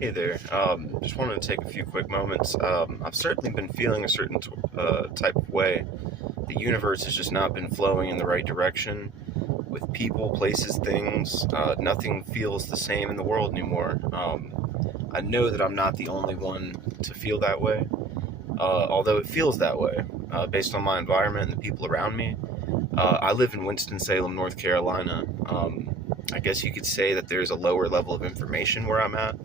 Hey there. Just wanted to take a few quick moments. I've certainly been feeling a certain type of way. The universe has just not been flowing in the right direction with people, places, things. Nothing feels the same in the world anymore. I know that I'm not the only one to feel that way, although it feels that way based on my environment and the people around me. I live in Winston-Salem, North Carolina. I guess you could say that there's a lower level of information where I'm at,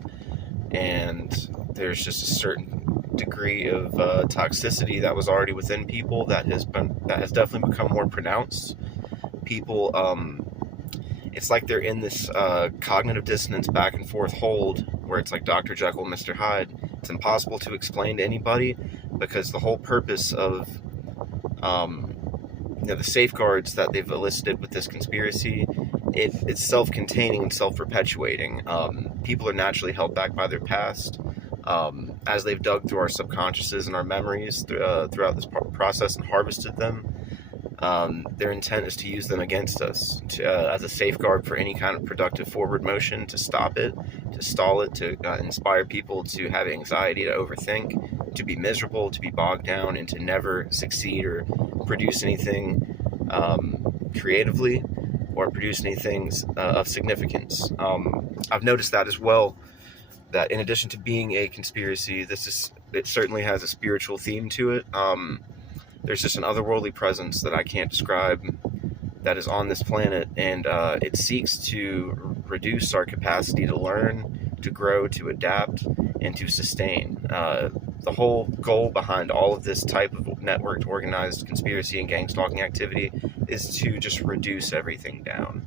and there's just a certain degree of toxicity that was already within people that has definitely become more pronounced. People, it's like they're in this cognitive dissonance back and forth hold where it's like Dr. Jekyll, Mr. Hyde. It's impossible to explain to anybody because the whole purpose of um, the safeguards that they've elicited with this conspiracy, it's self-containing and self-perpetuating. People are naturally held back by their past, as they've dug through our subconsciouses and our memories throughout this process and harvested them. Their intent is to use them against us as a safeguard for any kind of productive forward motion, to stop it, to stall it, to inspire people to have anxiety, to overthink, to be miserable, to be bogged down, and to never succeed or produce anything creatively or produce anything of significance. I've noticed that as well, that in addition to being a conspiracy, it certainly has a spiritual theme to it. There's just an otherworldly presence that I can't describe that is on this planet, and it seeks to reduce our capacity to learn, to grow, to adapt, and to sustain. The whole goal behind all of this type of networked, organized conspiracy and gang stalking activity is to just reduce everything down.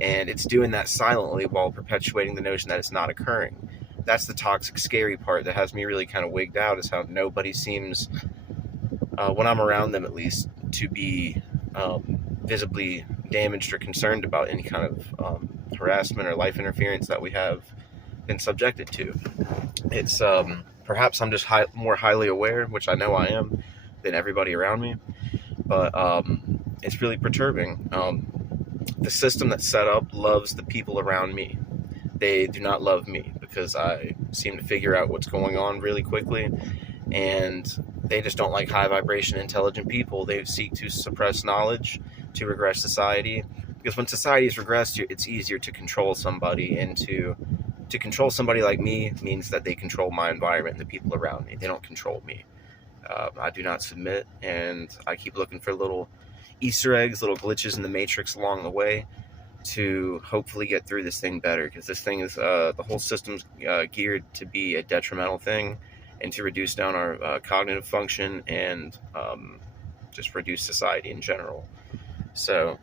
And it's doing that silently while perpetuating the notion that it's not occurring. That's the toxic, scary part that has me really kind of wigged out, is how nobody seems, when I'm around them at least, to be visibly damaged or concerned about any kind of harassment or life interference that we have been subjected to. It's perhaps I'm just more highly aware, which I know I am, than everybody around me, but it's really perturbing. The system that's set up loves the people around me. They do not love me because I seem to figure out what's going on really quickly, and they just don't like high vibration, intelligent people. They seek to suppress knowledge, to regress society, because when society is regressed, it's easier to control somebody, and to control somebody like me means that they control my environment and the people around me. They don't control me. I do not submit, and I keep looking for little Easter eggs, little glitches in the matrix along the way to hopefully get through this thing better, because this thing is, the whole system's geared to be a detrimental thing and to reduce down our cognitive function and just reduce society in general. So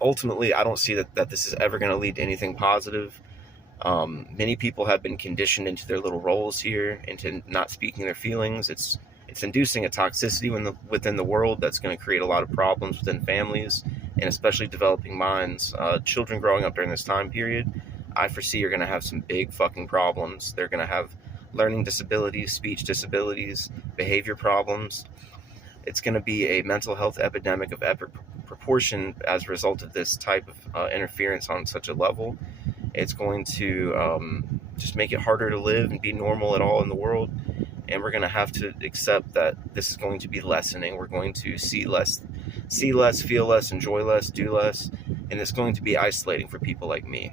ultimately, I don't see that this is ever going to lead to anything positive. Many people have been conditioned into their little roles here, into not speaking their feelings. It's inducing a toxicity within the world that's going to create a lot of problems within families, and especially developing minds. Children growing up during this time period, I foresee, are going to have some big fucking problems. They're going to have learning disabilities, speech disabilities, behavior problems. It's going to be a mental health epidemic of epic proportion as a result of this type of interference on such a level. It's going to just make it harder to live and be normal at all in the world. And we're going to have to accept that this is going to be lessening. We're going to see less, feel less, enjoy less, do less. And it's going to be isolating for people like me.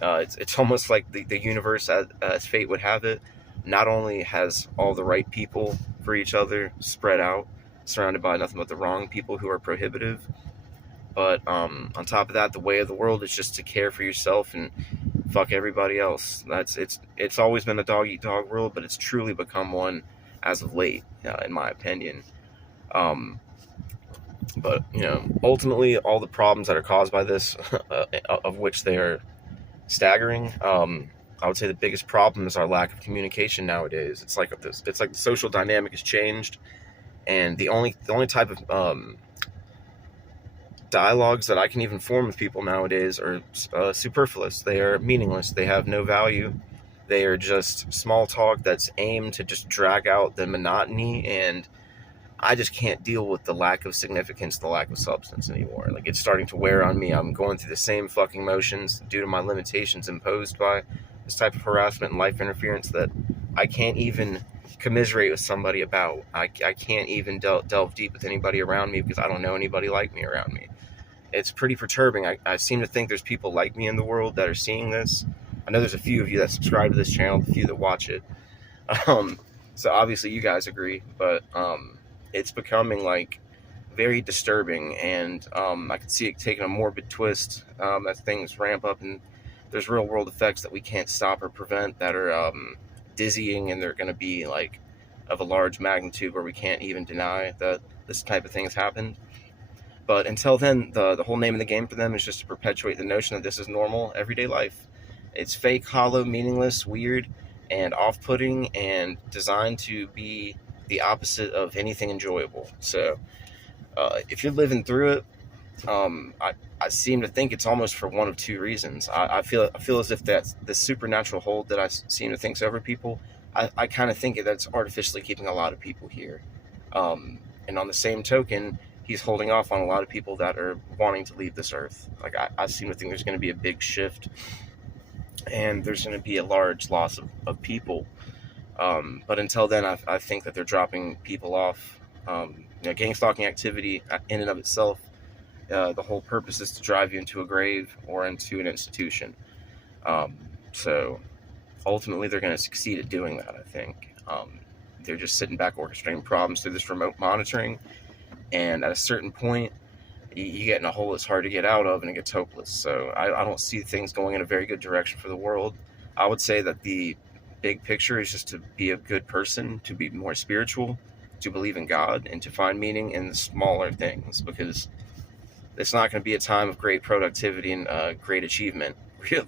It's almost like the universe, as fate would have it, not only has all the right people for each other spread out, surrounded by nothing but the wrong people who are prohibitive, but on top of that, the way of the world is just to care for yourself and fuck everybody else. It's always been a dog eat dog world, but it's truly become one as of late, in my opinion. But ultimately, all the problems that are caused by this, of which they are staggering, I would say the biggest problem is our lack of communication nowadays. It's like the social dynamic has changed, and the only type of dialogues that I can even form with people nowadays are superfluous. They are meaningless. They have no value. They are just small talk that's aimed to just drag out the monotony, and I just can't deal with the lack of significance, the lack of substance anymore. Like, it's starting to wear on me. I'm going through the same fucking motions due to my limitations imposed by this type of harassment and life interference that I can't even commiserate with somebody about. I can't even delve deep with anybody around me because I don't know anybody like me around me. It's pretty perturbing. I seem to think there's people like me in the world that are seeing this. I know there's a few of you that subscribe to this channel, a few that watch it. Um, so obviously you guys agree, but it's becoming like very disturbing, and I can see it taking a morbid twist as things ramp up, and there's real world effects that we can't stop or prevent that are dizzying, and they're going to be like of a large magnitude where we can't even deny that this type of thing has happened. But until then, the whole name of the game for them is just to perpetuate the notion that this is normal, everyday life. It's fake, hollow, meaningless, weird, and off-putting, and designed to be the opposite of anything enjoyable. So if you're living through it, I seem to think it's almost for one of two reasons. I feel as if that's the supernatural hold that I seem to think's over people. I kind of think that's artificially keeping a lot of people here. And on the same token, he's holding off on a lot of people that are wanting to leave this earth. Like I seem to think there's going to be a big shift, and there's going to be a large loss of people. But until then, I think that they're dropping people off. Gang stalking activity in and of itself, the whole purpose is to drive you into a grave or into an institution. So ultimately, they're going to succeed at doing that, I think. They're just sitting back orchestrating problems through this remote monitoring. And at a certain point, you get in a hole that's hard to get out of, and it gets hopeless. So I don't see things going in a very good direction for the world. I would say that the big picture is just to be a good person, to be more spiritual, to believe in God, and to find meaning in the smaller things, because it's not going to be a time of great productivity and great achievement,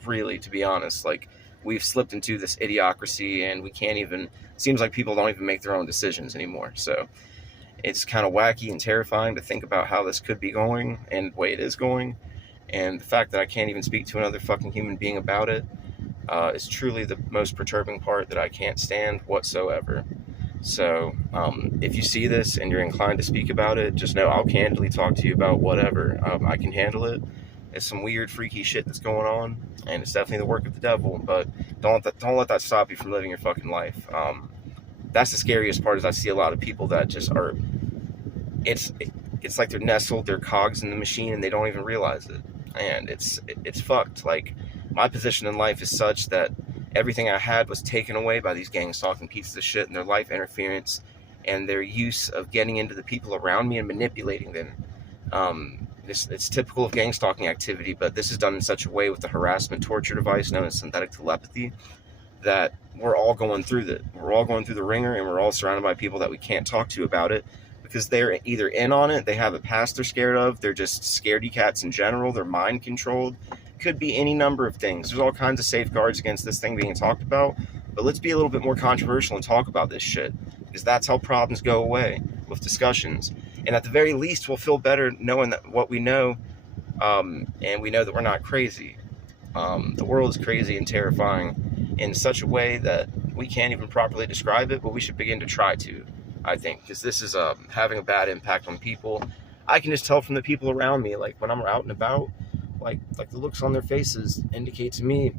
really, to be honest. Like, we've slipped into this idiocracy, and we can't even, seems like people don't even make their own decisions anymore. So it's kind of wacky and terrifying to think about how this could be going and the way it is going. And the fact that I can't even speak to another fucking human being about it is truly the most perturbing part that I can't stand whatsoever. So if you see this and you're inclined to speak about it, just know I'll candidly talk to you about whatever. I can handle it. It's some weird, freaky shit that's going on, and it's definitely the work of the devil. But don't let that stop you from living your fucking life. That's the scariest part. Is I see a lot of people that just are. It's like they're nestled, they're cogs in the machine, and they don't even realize it. And it's fucked. Like, my position in life is such that everything I had was taken away by these gang stalking pieces of shit and their life interference and their use of getting into the people around me and manipulating them. It's typical of gang stalking activity, but this is done in such a way with the harassment torture device known as synthetic telepathy that we're all going through we're all going through the ringer, and we're all surrounded by people that we can't talk to about it because they're either in on it, they have a past they're scared of, they're just scaredy cats in general, they're mind controlled. Could be any number of things. There's all kinds of safeguards against this thing being talked about, but let's be a little bit more controversial and talk about this shit, because that's how problems go away, with discussions. And at the very least, we'll feel better knowing that what we know, and we know that we're not crazy. The world is crazy and terrifying in such a way that we can't even properly describe it, but we should begin to try to, I think, because this is having a bad impact on people. I can just tell from the people around me, like when I'm out and about, like the looks on their faces indicate to me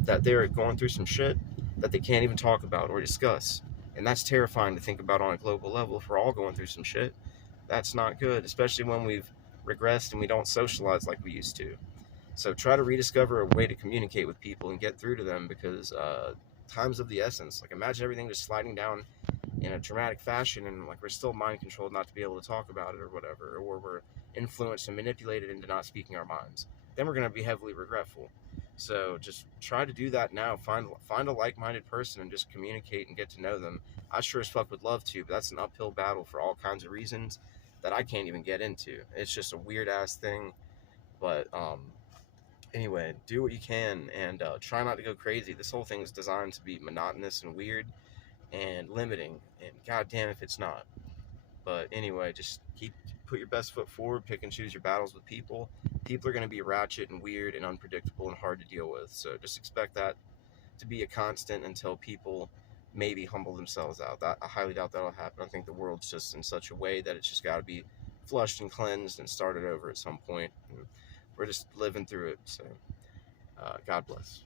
that they're going through some shit that they can't even talk about or discuss. And that's terrifying to think about on a global level. If we're all going through some shit, that's not good, especially when we've regressed and we don't socialize like we used to. So try to rediscover a way to communicate with people and get through to them, because time's of the essence. Like, imagine everything just sliding down in a dramatic fashion, and like we're still mind controlled not to be able to talk about it or whatever, or we're influenced and manipulated into not speaking our minds. Then we're going to be heavily regretful. So just try to do that now. Find a like-minded person and just communicate and get to know them. I sure as fuck would love to, but that's an uphill battle for all kinds of reasons that I can't even get into. It's just a weird ass thing. But anyway, do what you can, and try not to go crazy. This whole thing is designed to be monotonous and weird and limiting, and goddamn if it's not. But anyway, just put your best foot forward, pick and choose your battles with people. People are going to be ratchet and weird and unpredictable and hard to deal with, so just expect that to be a constant until people maybe humble themselves out. I highly doubt that'll happen. I think the world's just in such a way that it's just got to be flushed and cleansed and started over at some point. And we're just living through it, so God bless.